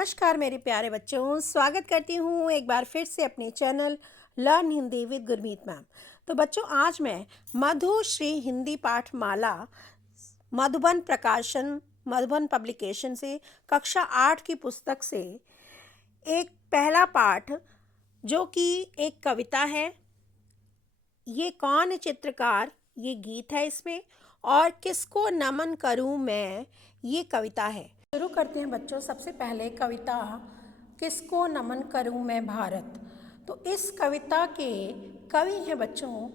नमस्कार मेरे प्यारे बच्चों, स्वागत करती हूँ एक बार फिर से अपने channel learn Hindi with Gurmeet ma'am. तो बच्चों, आज मैं मधुश्री हिंदी पाठमाला मधुबन पब्लिकेशन से कक्षा 8 की पुस्तक से एक पहला पाठ, जो कि एक कविता है। ये कौन चित्रकार, ये गीत है इसमें, और किसको नमन करूं मैं, ये कविता है। शुरू करते हैं बच्चों। सबसे पहले कविता किसको नमन करूं मैं भारत। तो इस कविता के कवि हैं बच्चों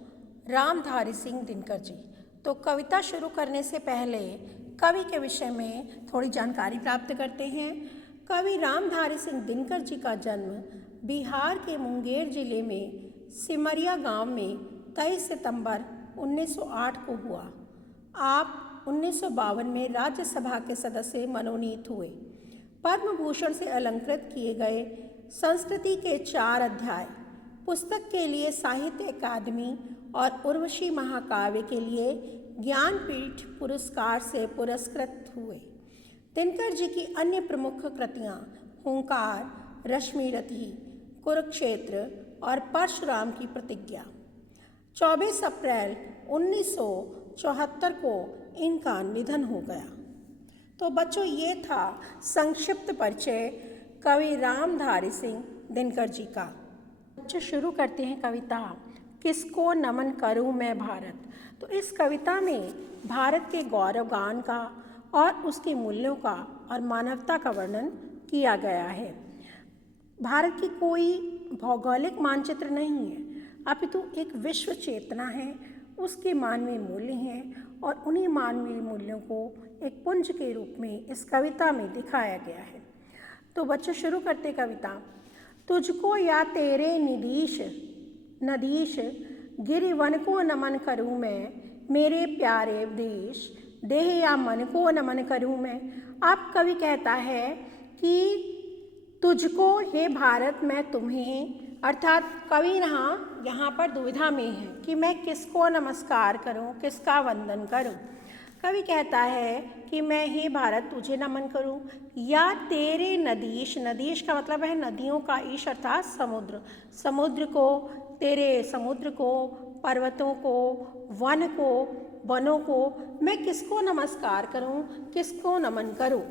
रामधारी सिंह दिनकर जी। तो कविता शुरू करने से पहले कवि के विषय में थोड़ी जानकारी प्राप्त करते हैं। कवि रामधारी सिंह दिनकर जी का जन्म बिहार के मुंगेर जिले में सिमरिया गांव में 23 सितंबर 1908 को हुआ। आप 1952 में राज्यसभा के सदस्य मनोनीत हुए। पद्म भूषण से अलंकृत किए गए संस्कृति के 4 अध्याय, पुस्तक के लिए साहित्य अकादमी और उर्वशी महाकाव्य के लिए ज्ञानपीठ पुरस्कार से पुरस्कृत हुए। दिनकर जी की अन्य प्रमुख कृतियाँ हुंकार, रश्मिरथी, कुरुक्षेत्र और परशुराम की प्रतिज्ञा। 24 अप्रैल 1974 को इनका निधन हो गया। तो बच्चों, ये था संक्षिप्त परिचय कवि रामधारी सिंह दिनकर जी का। बच्चों, शुरू करते हैं कविता किसको नमन करूं मैं भारत। तो इस कविता में भारत के गौरवगान का और उसके मूल्यों का और मानवता का वर्णन किया गया है। भारत की कोई भौगोलिक मानचित्र नहीं है, अपितु एक विश्व चेतना है, उसके मानवीय मूल्य हैं और उन्हीं मानवीय मूल्यों को एक पुंज के रूप में इस कविता में दिखाया गया है। तो बच्चों, शुरू करते कविता। तुझको या तेरे नदीश गिरिवन को नमन करूं मैं, मेरे प्यारे देश देह या मन को नमन करूं मैं। अब कवि कहता है कि तुझको, हे भारत, मैं तुम्हें, अर्थात कवि यहाँ पर दुविधा में है कि मैं किसको नमस्कार करूं, किसका वंदन करूं। कवि कहता है कि मैं, हे भारत, तुझे नमन करूं, या तेरे नदीश का मतलब है नदियों का ईश अर्थात समुद्र को, तेरे समुद्र को, पर्वतों को, वनों को मैं किसको नमस्कार करूं, किसको नमन करूं।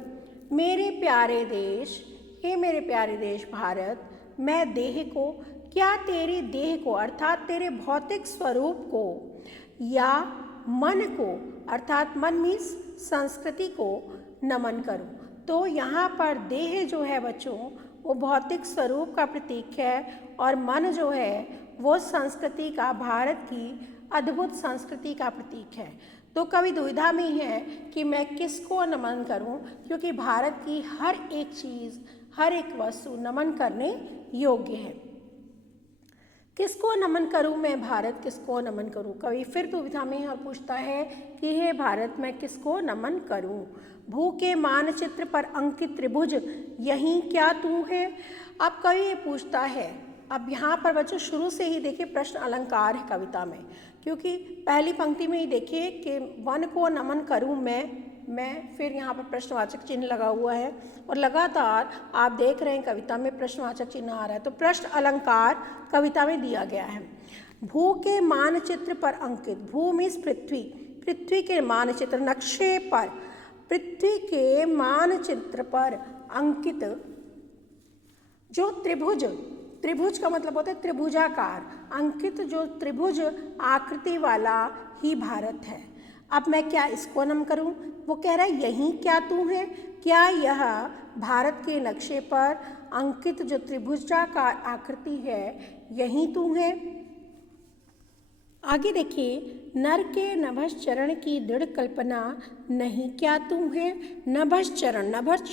मेरे प्यारे देश, हे मेरे प्यारे देश भारत, मैं देह को, क्या तेरे देह को अर्थात तेरे भौतिक स्वरूप को, या मन को अर्थात मन मीन्स संस्कृति को नमन करूं। तो यहाँ पर देह जो है बच्चों, वो भौतिक स्वरूप का प्रतीक है और मन जो है वो संस्कृति का, भारत की अद्भुत संस्कृति का प्रतीक है। तो कवि दुविधा में है कि मैं किसको नमन करूं, क्योंकि भारत की हर एक चीज़, हर एक वस्तु नमन करने योग्य है। किसको नमन करूं मैं भारत, किसको नमन करूं। कवि फिर दुविधा में है और पूछता है कि हे भारत, मैं किसको नमन करूं। भू के मानचित्र पर अंकित त्रिभुज, यहीं क्या तू है। अब कवि ये पूछता है। अब यहाँ पर बच्चों शुरू से ही देखिए प्रश्न अलंकार है कविता में, क्योंकि पहली पंक्ति में ही देखिए कि वन को नमन करूं मैं, फिर यहाँ पर प्रश्नवाचक चिन्ह लगा हुआ है और लगातार आप देख रहे हैं कविता में प्रश्नवाचक चिन्ह आ रहा है। तो प्रश्न अलंकार कविता में दिया गया है। भू के मानचित्र पर अंकित, भू मीन्स पृथ्वी के मानचित्र, नक्शे पर, पृथ्वी के मानचित्र पर अंकित जो त्रिभुज का मतलब होता है त्रिभुजाकार, अंकित जो त्रिभुज आकृति वाला ही भारत है। अब मैं क्या इसको नमन करूं। वो कह रहा है यहीं क्या तू है, क्या यह भारत के नक्शे पर अंकित जो त्रिभुजाकार आकृति है यहीं तू है। आगे देखिए, नर के नभस चरण की दृढ़ कल्पना, नहीं क्या तू है। नभस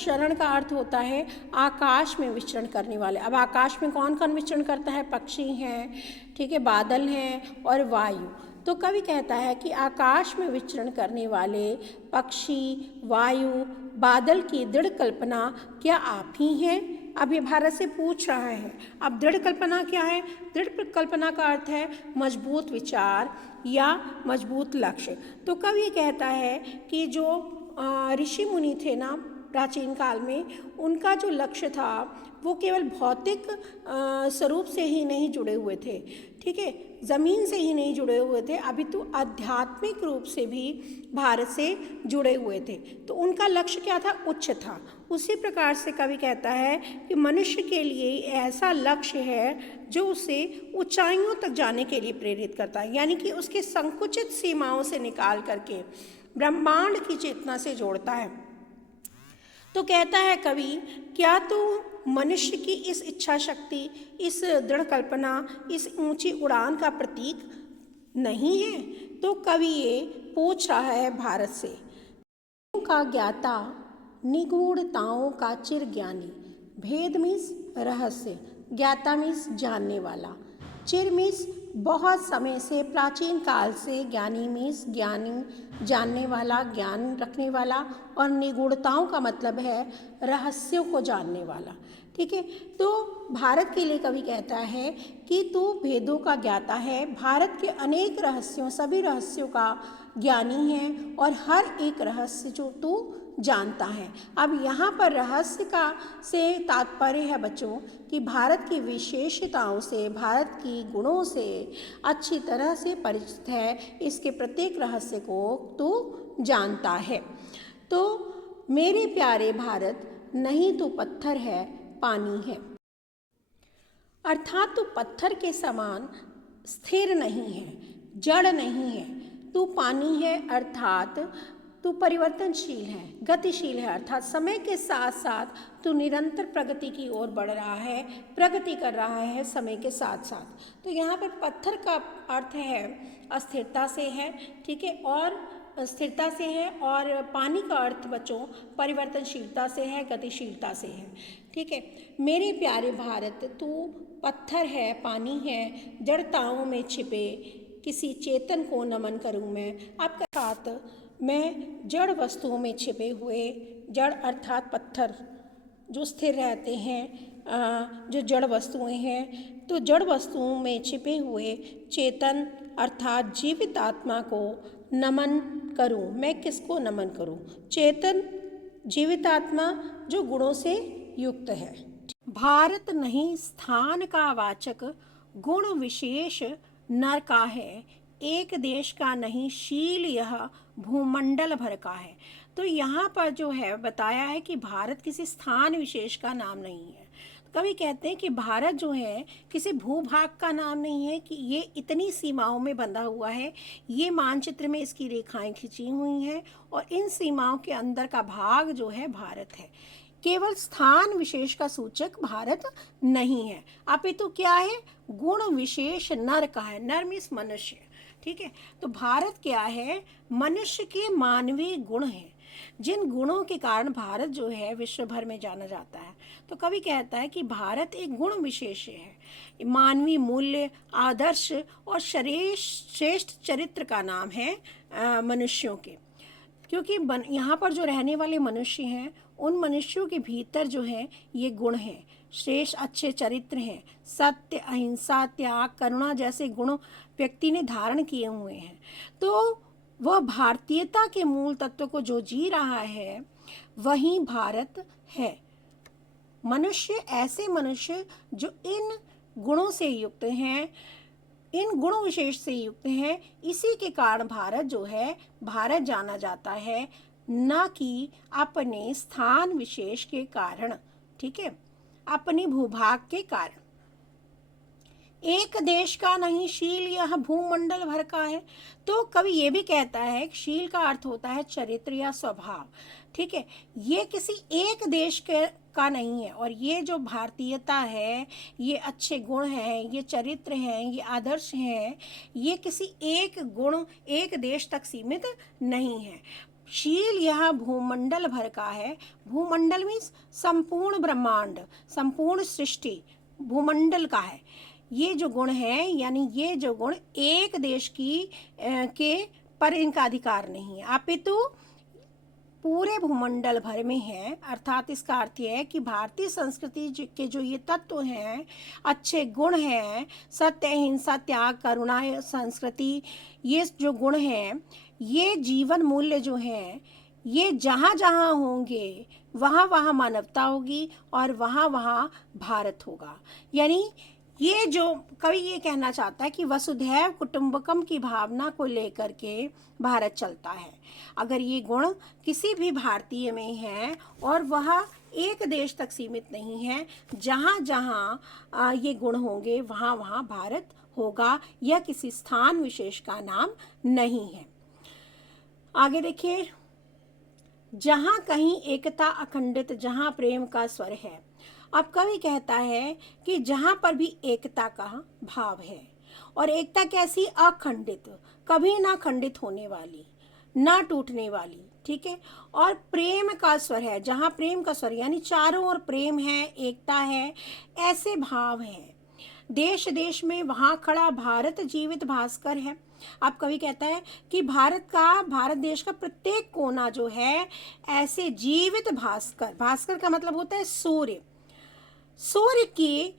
चरण का अर्थ होता है आकाश में विचरण करने वाले। अब आकाश में कौन कौन विचरण करता है, पक्षी हैं, ठीक है, बादल हैं और वायु। तो कवि कहता है कि आकाश में विचरण करने वाले पक्षी, वायु, बादल की दृढ़ कल्पना क्या आप ही हैं। अब ये भारत से पूछ रहा है। अब दृढ़ कल्पना क्या है। दृढ़ कल्पना का अर्थ है मजबूत विचार या मजबूत लक्ष्य। तो कवि ये कहता है कि जो ऋषि मुनि थे ना, प्राचीन काल में, उनका जो लक्ष्य था वो केवल भौतिक स्वरूप से ही नहीं जुड़े हुए थे, ठीक है, ज़मीन से ही नहीं जुड़े हुए थे, अपितु आध्यात्मिक रूप से भी भारत से जुड़े हुए थे। तो उनका लक्ष्य क्या था? उच्च था। उसी प्रकार से कवि कहता है कि मनुष्य के लिए ऐसा लक्ष्य है जो उसे ऊंचाइयों तक जाने के लिए प्रेरित करता है, यानी कि उसके संकुचित सीमाओं से निकाल करके ब्रह्मांड की चेतना से जोड़ता है। तो कहता है कवि, क्या तू मनुष्य की इस इच्छा शक्ति, इस दृढ़ कल्पना, इस ऊंची उड़ान का प्रतीक नहीं है? तो कवि ये पूछ रहा है भारत से। का ज्ञाता, निगूढ़ताओं का चिर ज्ञानी, भेद मीन्स रहस्य, ज्ञाता मीन्स जानने वाला, चिर मीन्स बहुत समय से, प्राचीन काल से, ज्ञानी मीन्स ज्ञानी, जानने वाला, ज्ञान रखने वाला, और निगूढ़ताओं का मतलब है रहस्यों को जानने वाला, ठीक है। तो भारत के लिए कवि कहता है कि तू भेदों का ज्ञाता है, भारत के अनेक रहस्यों, सभी रहस्यों का ज्ञानी है, और हर एक रहस्य जो तू जानता है। अब यहाँ पर रहस्य का से तात्पर्य है बच्चों कि भारत की विशेषताओं से, भारत की गुणों से अच्छी तरह से परिचित है, इसके प्रत्येक रहस्य को तू जानता है। तो मेरे प्यारे भारत, नहीं तो पत्थर है, पानी है, अर्थात तू पत्थर के समान स्थिर नहीं है, जड़ नहीं है, तू पानी है, अर्थात तू परिवर्तनशील है, गतिशील है, अर्थात समय के साथ साथ तू निरंतर प्रगति की ओर बढ़ रहा है, प्रगति कर रहा है समय के साथ साथ। तो यहाँ पर पत्थर का अर्थ है अस्थिरता से है, ठीक है, और स्थिरता से है, और पानी का अर्थ बच्चों परिवर्तनशीलता से है, गतिशीलता से है, ठीक है। मेरे प्यारे भारत, तू पत्थर है, पानी है, जड़ताओं में छिपे किसी चेतन को नमन करूँ मैं। आपका साथ मैं जड़ वस्तुओं में छिपे हुए, जड़ अर्थात पत्थर जो स्थिर रहते हैं, जो जड़ वस्तुएं हैं, तो जड़ वस्तुओं में छिपे हुए चेतन अर्थात जीवित आत्मा को नमन करूं। मैं किसको नमन करूं? चेतन जीवित आत्मा जो गुणों से युक्त है। भारत नहीं स्थान का वाचक, गुण विशेष नर का है, एक देश का नहीं शील यह भूमंडल भर का है। तो यहाँ पर जो है बताया है कि भारत किसी स्थान विशेष का नाम नहीं है। कवि कहते हैं कि भारत जो है किसी भूभाग का नाम नहीं है कि ये इतनी सीमाओं में बंधा हुआ है, ये मानचित्र में इसकी रेखाएं खिंची हुई हैं, और इन सीमाओं के अंदर का भाग जो है भारत है। केवल स्थान विशेष का सूचक भारत नहीं है, अपितु क्या है? गुण विशेष नर का है। नर मीन्स मनुष्य, ठीक है। तो भारत क्या है? मनुष्य के मानवीय गुण हैं, जिन गुणों के कारण भारत जो है विश्व भर में जाना जाता है। तो कवि कहता है कि भारत एक गुण विशेष है, मानवीय मूल्य, आदर्श और श्रेष्ठ चरित्र का नाम है मनुष्यों के, क्योंकि यहाँ पर जो रहने वाले मनुष्य हैं, उन मनुष्यों के भीतर जो है ये गुण हैं, श्रेष्ठ अच्छे चरित्र हैं, सत्य, अहिंसा, त्याग, करुणा जैसे गुण व्यक्ति ने धारण किए हुए हैं। तो वह भारतीयता के मूल तत्व को जो जी रहा है वही भारत है। मनुष्य, ऐसे मनुष्य जो इन गुणों से युक्त हैं, इन गुण विशेष से युक्त हैं, इसी के कारण भारत जो है भारत जाना जाता है, न कि अपने स्थान विशेष के कारण, ठीक है, अपने भूभाग के कारण। एक देश का नहीं शील यह भूमंडल भर का है। तो कवि ये भी कहता है कि शील का अर्थ होता है चरित्र या स्वभाव, ठीक है, ये किसी एक देश का नहीं है, और ये जो भारतीयता है, ये अच्छे गुण हैं, ये चरित्र हैं, ये आदर्श हैं, ये किसी एक गुण, एक देश तक सीमित नहीं है। शील यह भूमंडल भर का है। भूमंडल मीन्स संपूर्ण ब्रह्मांड, संपूर्ण सृष्टि भूमंडल का है। ये जो गुण है, यानी ये जो गुण एक देश के पर इनका अधिकार नहीं है, अपितु पूरे भूमंडल भर में है। अर्थात इसका अर्थ यह है कि भारतीय संस्कृति के जो ये तत्व हैं, अच्छे गुण हैं, सत्य, अहिंसा, त्याग, करुणा, संस्कृति, ये जो गुण हैं, ये जीवन मूल्य जो हैं, ये जहाँ जहाँ होंगे वहाँ वहाँ मानवता होगी और वहाँ वहाँ भारत होगा। यानी ये जो कवि ये कहना चाहता है कि वसुधैव कुटुंबकम की भावना को लेकर के भारत चलता है। अगर ये गुण किसी भी भारतीय में है और वह एक देश तक सीमित नहीं है, जहाँ जहाँ ये गुण होंगे वहाँ वहाँ भारत होगा, यह किसी स्थान विशेष का नाम नहीं है। आगे देखिए, जहाँ कहीं एकता अखंडित, जहाँ प्रेम का स्वर है। अब कवि कहता है कि जहाँ पर भी एकता का भाव है, और एकता कैसी, अखंडित, कभी ना खंडित होने वाली, ना टूटने वाली, ठीक है। और प्रेम का स्वर है, जहाँ प्रेम का स्वर यानी चारों ओर प्रेम है, एकता है, ऐसे भाव हैं। देश देश में वहाँ खड़ा भारत जीवित भास्कर है। अब कवि कहता है कि भारत देश का प्रत्येक कोना जो है ऐसे जीवित भास्कर, भास्कर का मतलब होता है सूर्य, सूर्य के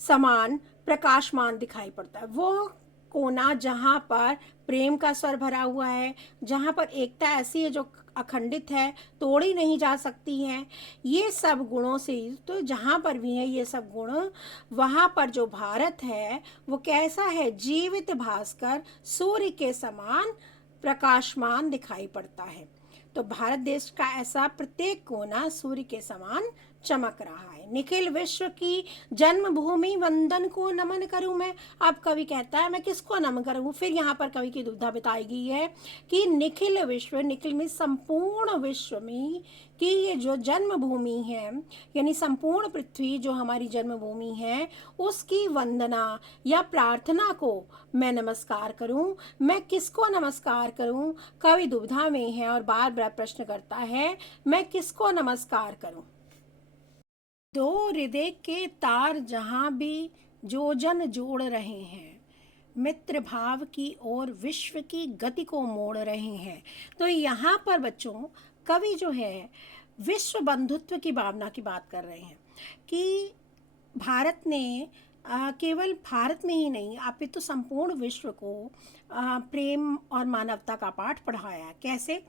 समान प्रकाशमान दिखाई पड़ता है। वो कोना जहाँ पर प्रेम का स्वर भरा हुआ है, जहाँ पर एकता ऐसी है जो अखंडित है, तोड़ी नहीं जा सकती है, ये सब गुणों से, तो जहाँ पर भी है ये सब गुण, वहाँ पर जो भारत है वो कैसा है, जीवित भास्कर, सूर्य के समान प्रकाशमान दिखाई पड़ता है। तो भारत देश का ऐसा प्रत्येक कोना सूर्य के समान चमक रहा है। निखिल विश्व की जन्मभूमि वंदन को नमन करूं मैं। अब कवि कहता है मैं किसको नमन करूं। फिर यहाँ पर कवि की दुविधा बताई गई है कि निखिल विश्व, निखिल में संपूर्ण विश्व में, कि ये जो जन्मभूमि है यानी संपूर्ण पृथ्वी जो हमारी जन्मभूमि है, उसकी वंदना या प्रार्थना को मैं नमस्कार करूं। मैं किसको नमस्कार करूं, कवि दुविधा में है और बार बार प्रश्न करता है मैं किसको नमस्कार करूं। दो हृदय के तार जहाँ भी जो जन जोड़ रहे हैं, मित्र भाव की ओर विश्व की गति को मोड़ रहे हैं। तो यहाँ पर बच्चों कवि जो है विश्व बंधुत्व की भावना की बात कर रहे हैं कि भारत ने केवल भारत में ही नहीं अपितु संपूर्ण विश्व को प्रेम और मानवता का पाठ पढ़ाया। कैसे,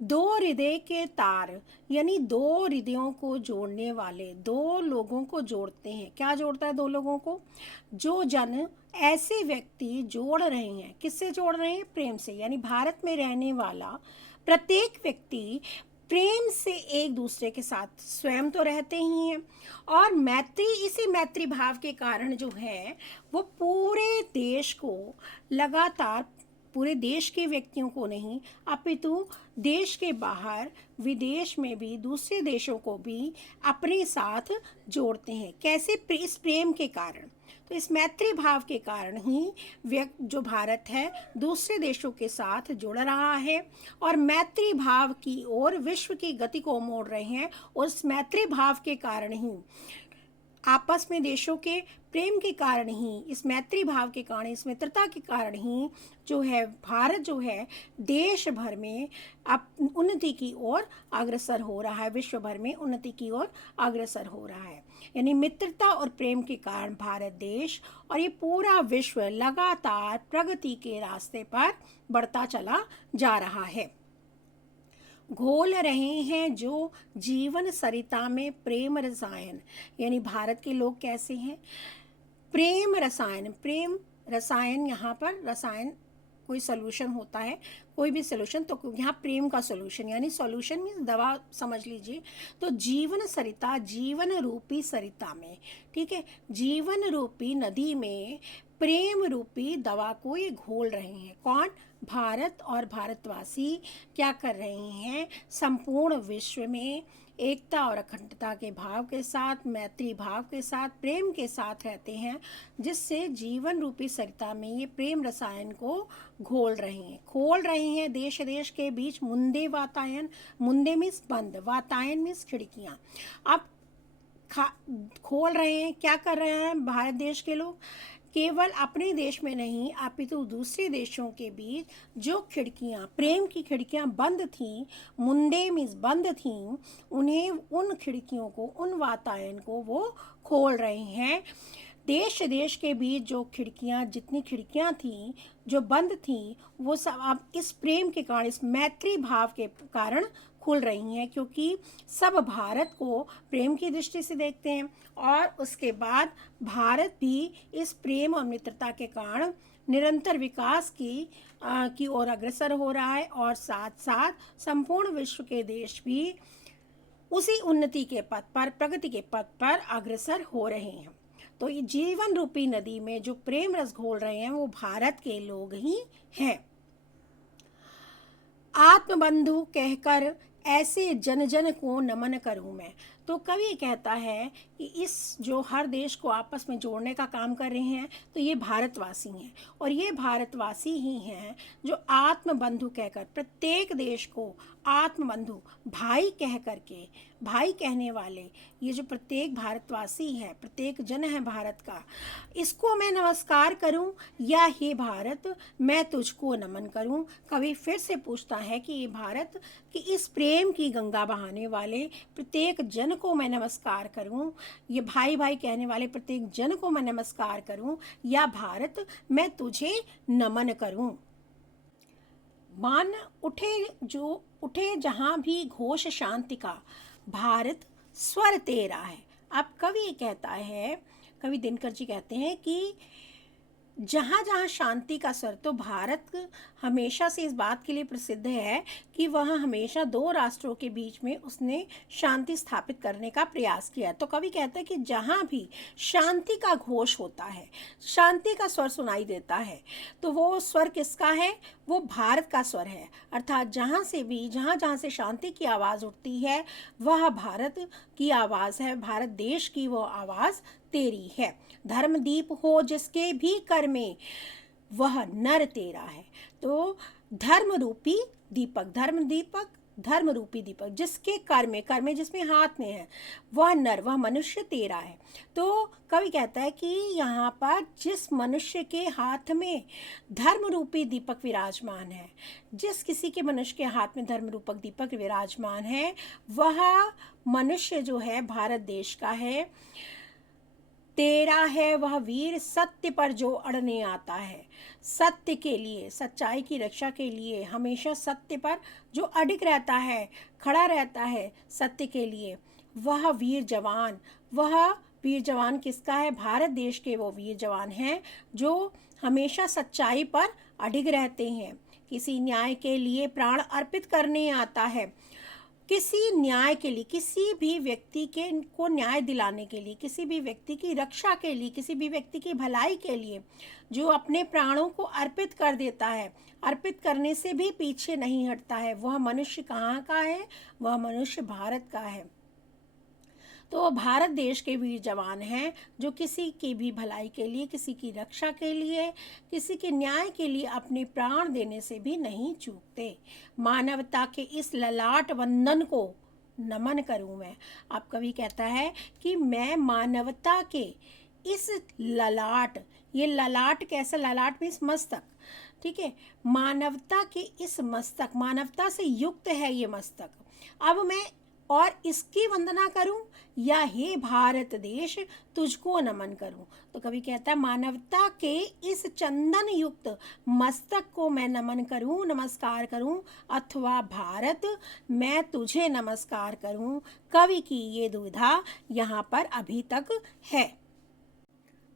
दो हृदय के तार यानी दो हृदयों को जोड़ने वाले, दो लोगों को जोड़ते हैं। क्या जोड़ता है दो लोगों को, जो जन ऐसे व्यक्ति जोड़ रहे हैं, किससे जोड़ रहे हैं, प्रेम से। यानी भारत में रहने वाला प्रत्येक व्यक्ति प्रेम से एक दूसरे के साथ स्वयं तो रहते ही हैं, और मैत्री, इसी मैत्री भाव के कारण जो है वो पूरे देश को लगातार, पूरे देश के व्यक्तियों को नहीं अपितु देश के बाहर विदेश में भी दूसरे देशों को भी अपने साथ जोड़ते हैं। कैसे, इस प्रेम के कारण। तो इस मैत्री भाव के कारण ही जो भारत है दूसरे देशों के साथ जुड़ रहा है और मैत्री भाव की ओर विश्व की गति को मोड़ रहे हैं। उस मैत्री भाव के कारण ही, आपस में देशों के प्रेम के कारण ही, इस मैत्री भाव के कारण, इस मित्रता के कारण ही जो है भारत जो है देश भर में उन्नति की ओर अग्रसर हो रहा है, विश्व भर में उन्नति की ओर अग्रसर हो रहा है। यानी मित्रता और प्रेम के कारण भारत देश और ये पूरा विश्व लगातार प्रगति के रास्ते पर बढ़ता चला जा रहा है। घोल रहे हैं जो जीवन सरिता में प्रेम रसायन, यानी भारत के लोग कैसे हैं, प्रेम रसायन, प्रेम रसायन, यहाँ पर रसायन कोई सोल्यूशन होता है, कोई भी सोल्यूशन, तो यहाँ प्रेम का सोल्यूशन, यानी सोल्यूशन मीन्स दवा समझ लीजिए। तो जीवन सरिता, जीवन रूपी सरिता में, ठीक है, जीवन रूपी नदी में प्रेम रूपी दवा को ये घोल रहे हैं। कौन, भारत और भारतवासी क्या कर रहे हैं, संपूर्ण विश्व में एकता और अखंडता के भाव के साथ, मैत्री भाव के साथ, प्रेम के साथ रहते हैं, जिससे जीवन रूपी सरिता में ये प्रेम रसायन को घोल रहे हैं, खोल रहे हैं देश देश के बीच। मुंदे वातायन, मुंदे मीन्स बंद, वातायन मीन्स खिड़कियाँ। अब खोल रहे हैं, क्या कर रहे हैं भारत देश के लोग, केवल अपने देश में नहीं अपितु दूसरे देशों के बीच जो खिड़कियाँ, प्रेम की खिड़कियाँ बंद थीं, मुंदे मीन्स बंद थीं, उन्हें, उन खिड़कियों को, उन वातायन को वो खोल रहे हैं। देश देश के बीच जो खिड़कियाँ, जितनी खिड़कियाँ थीं जो बंद थीं, वो सब अब इस प्रेम के कारण, इस मैत्री भाव के कारण खुल रही हैं, क्योंकि सब भारत को प्रेम की दृष्टि से देखते हैं और उसके बाद भारत भी इस प्रेम और मित्रता के कारण निरंतर विकास की ओर अग्रसर हो रहा है और साथ साथ संपूर्ण विश्व के देश भी उसी उन्नति के पथ पर, प्रगति के पथ पर अग्रसर हो रहे हैं। तो ये जीवन रूपी नदी में जो प्रेम रस घोल रहे हैं वो भारत के लोग ही हैं। आत्मबंधु कहकर ऐसे जन जन को नमन करूं मैं। तो कवि कहता है कि इस जो हर देश को आपस में जोड़ने का काम कर रहे हैं तो ये भारतवासी हैं, और ये भारतवासी ही हैं जो आत्मबंधु कहकर प्रत्येक देश को आत्मबंधु भाई कह करके, भाई कहने वाले ये जो प्रत्येक भारतवासी है, प्रत्येक जन है भारत का, इसको मैं नमस्कार करूं या हे भारत मैं तुझको नमन करूं। कवि फिर से पूछता है कि ये भारत कि इस प्रेम की गंगा बहाने वाले प्रत्येक जन को मैं नमस्कार करूं, ये भाई भाई कहने वाले प्रत्येक जन को मैं नमस्कार करूं या भारत मैं तुझे नमन करूं। मान उठे जहां भी घोष शांति का, भारत स्वर तेरा है। अब कवि कहता है, कवि दिनकर जी कहते हैं कि जहाँ जहाँ शांति का स्वर, तो भारत हमेशा से इस बात के लिए प्रसिद्ध है कि वह हमेशा दो राष्ट्रों के बीच में उसने शांति स्थापित करने का प्रयास किया। तो कवि कहता है कि जहाँ भी शांति का घोष होता है, शांति का स्वर सुनाई देता है, तो वो स्वर किसका है? वो भारत का स्वर है। अर्थात जहाँ से भी, जहाँ जहाँ से शांति की आवाज़ उठती है वह भारत की आवाज़ है, भारत देश की वो आवाज़ तेरी है। धर्मदीप हो जिसके भी कर में वह नर तेरा है। तो धर्म रूपी दीपक, धर्म रूपी दीपक जिसके कर में जिसमें हाथ में है वह नर, वह मनुष्य तेरा है। तो कवि कहता है कि यहाँ पर जिस मनुष्य के हाथ में धर्म रूपी दीपक विराजमान है, जिस किसी के मनुष्य के हाथ में धर्म रूपक दीपक विराजमान है, वह मनुष्य जो है भारत देश का है। तेरा है वह वीर सत्य पर जो अड़ने आता है, सत्य के लिए, सच्चाई की रक्षा के लिए हमेशा सत्य पर जो अडिग रहता है, खड़ा रहता है सत्य के लिए, वह वीर जवान। वह वीर जवान किसका है? भारत देश के वो वीर जवान हैं जो हमेशा सच्चाई पर अडिग रहते हैं, किसी न्याय के लिए प्राण अर्पित करने आता है, किसी न्याय के लिए, किसी भी व्यक्ति को न्याय दिलाने के लिए, किसी भी व्यक्ति की रक्षा के लिए, किसी भी व्यक्ति की भलाई के लिए जो अपने प्राणों को अर्पित कर देता है, अर्पित करने से भी पीछे नहीं हटता है, वह मनुष्य कहाँ का है? वह मनुष्य भारत का है। तो भारत देश के वीर जवान हैं जो किसी की भी भलाई के लिए, किसी की रक्षा के लिए, किसी के न्याय के लिए अपने प्राण देने से भी नहीं चूकते। मानवता के इस ललाट वंदन को नमन करूं मैं। अब कवि कहता है कि मैं मानवता के इस ललाट, ये ललाट कैसा? ललाट मीन्स मस्तक, ठीक है, मानवता के इस मस्तक, मानवता से युक्त है ये मस्तक, अब मैं और इसकी वंदना करूं या हे भारत देश तुझको नमन करूं। तो कवि कहता है मानवता के इस चंदन युक्त मस्तक को मैं नमन करूं, नमस्कार करूं, अथवा भारत मैं तुझे नमस्कार करूं। कवि की ये दुविधा यहाँ पर अभी तक है।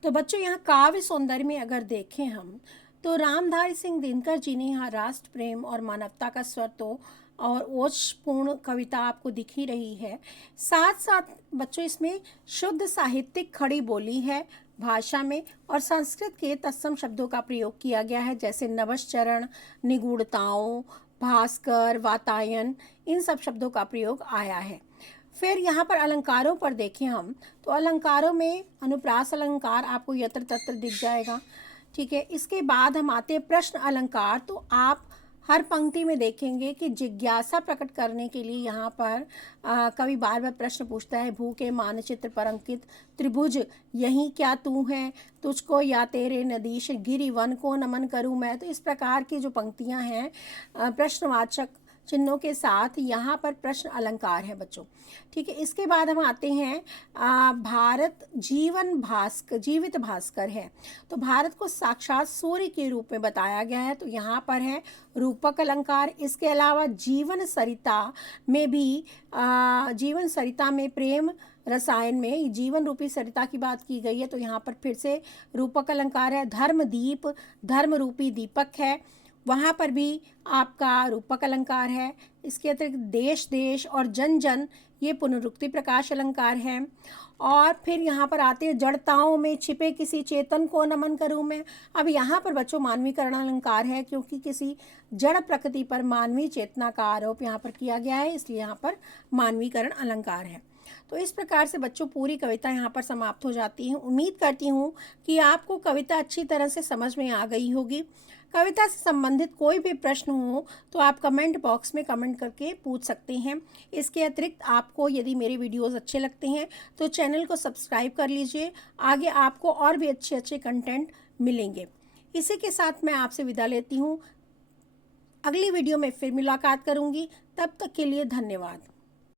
तो बच्चों यहाँ काव्य सौंदर्य में अगर देखें हम तो रामधारी सिंह दिनकर जी ने यहाँ राष्ट्र प्रेम और मानवता का स्वर तो और ओजपूर्ण कविता आपको दिख ही रही है, साथ साथ बच्चों इसमें शुद्ध साहित्यिक खड़ी बोली है भाषा में, और संस्कृत के तत्सम शब्दों का प्रयोग किया गया है, जैसे नवश्चरण, निगूढ़ताओं, भास्कर, वातायन, इन सब शब्दों का प्रयोग आया है। फिर यहाँ पर अलंकारों पर देखें हम तो अलंकारों में अनुप्रास अलंकार आपको यत्र तत्र दिख जाएगा, ठीक है। इसके बाद हम आते हैं प्रश्न अलंकार। तो आप हर पंक्ति में देखेंगे कि जिज्ञासा प्रकट करने के लिए यहाँ पर कवि बार बार प्रश्न पूछता है। भू के मानचित्र पर अंकित त्रिभुज यहीं क्या तू है, तुझको या तेरे नदीश गिरि वन को नमन करूँ मैं। तो इस प्रकार की जो पंक्तियाँ हैं प्रश्नवाचक चिन्हों के साथ यहाँ पर प्रश्न अलंकार है बच्चों। ठीक है, इसके बाद हम आते हैं भारत जीवित भास्कर है। तो भारत को साक्षात सूर्य के रूप में बताया गया है, तो यहाँ पर है रूपक अलंकार। इसके अलावा जीवन सरिता में भी जीवन सरिता में प्रेम रसायन में जीवन रूपी सरिता की बात की गई है, तो यहाँ पर फिर से रूपक अलंकार है। धर्मदीप धर्म रूपी दीपक है, वहाँ पर भी आपका रूपक अलंकार है। इसके अतिरिक्त देश देश और जन जन ये पुनरुक्ति प्रकाश अलंकार है। और फिर यहाँ पर आते हैं जड़ताओं में छिपे किसी चेतन को नमन करूँ मैं। अब यहाँ पर बच्चों मानवीकरण अलंकार है, क्योंकि किसी जड़ प्रकृति पर मानवीय चेतना का आरोप यहाँ पर किया गया है, इसलिए यहाँ पर मानवीकरण अलंकार है। तो इस प्रकार से बच्चों पूरी कविता यहाँ पर समाप्त हो जाती है। उम्मीद करती हूँ कि आपको कविता अच्छी तरह से समझ में आ गई होगी। कविता से संबंधित कोई भी प्रश्न हो तो आप कमेंट बॉक्स में कमेंट करके पूछ सकते हैं। इसके अतिरिक्त आपको यदि मेरे वीडियोस अच्छे लगते हैं तो चैनल को सब्सक्राइब कर लीजिए, आगे आपको और भी अच्छे अच्छे कंटेंट मिलेंगे। इसी के साथ मैं आपसे विदा लेती हूँ, अगली वीडियो में फिर मुलाकात करूँगी, तब तक के लिए धन्यवाद।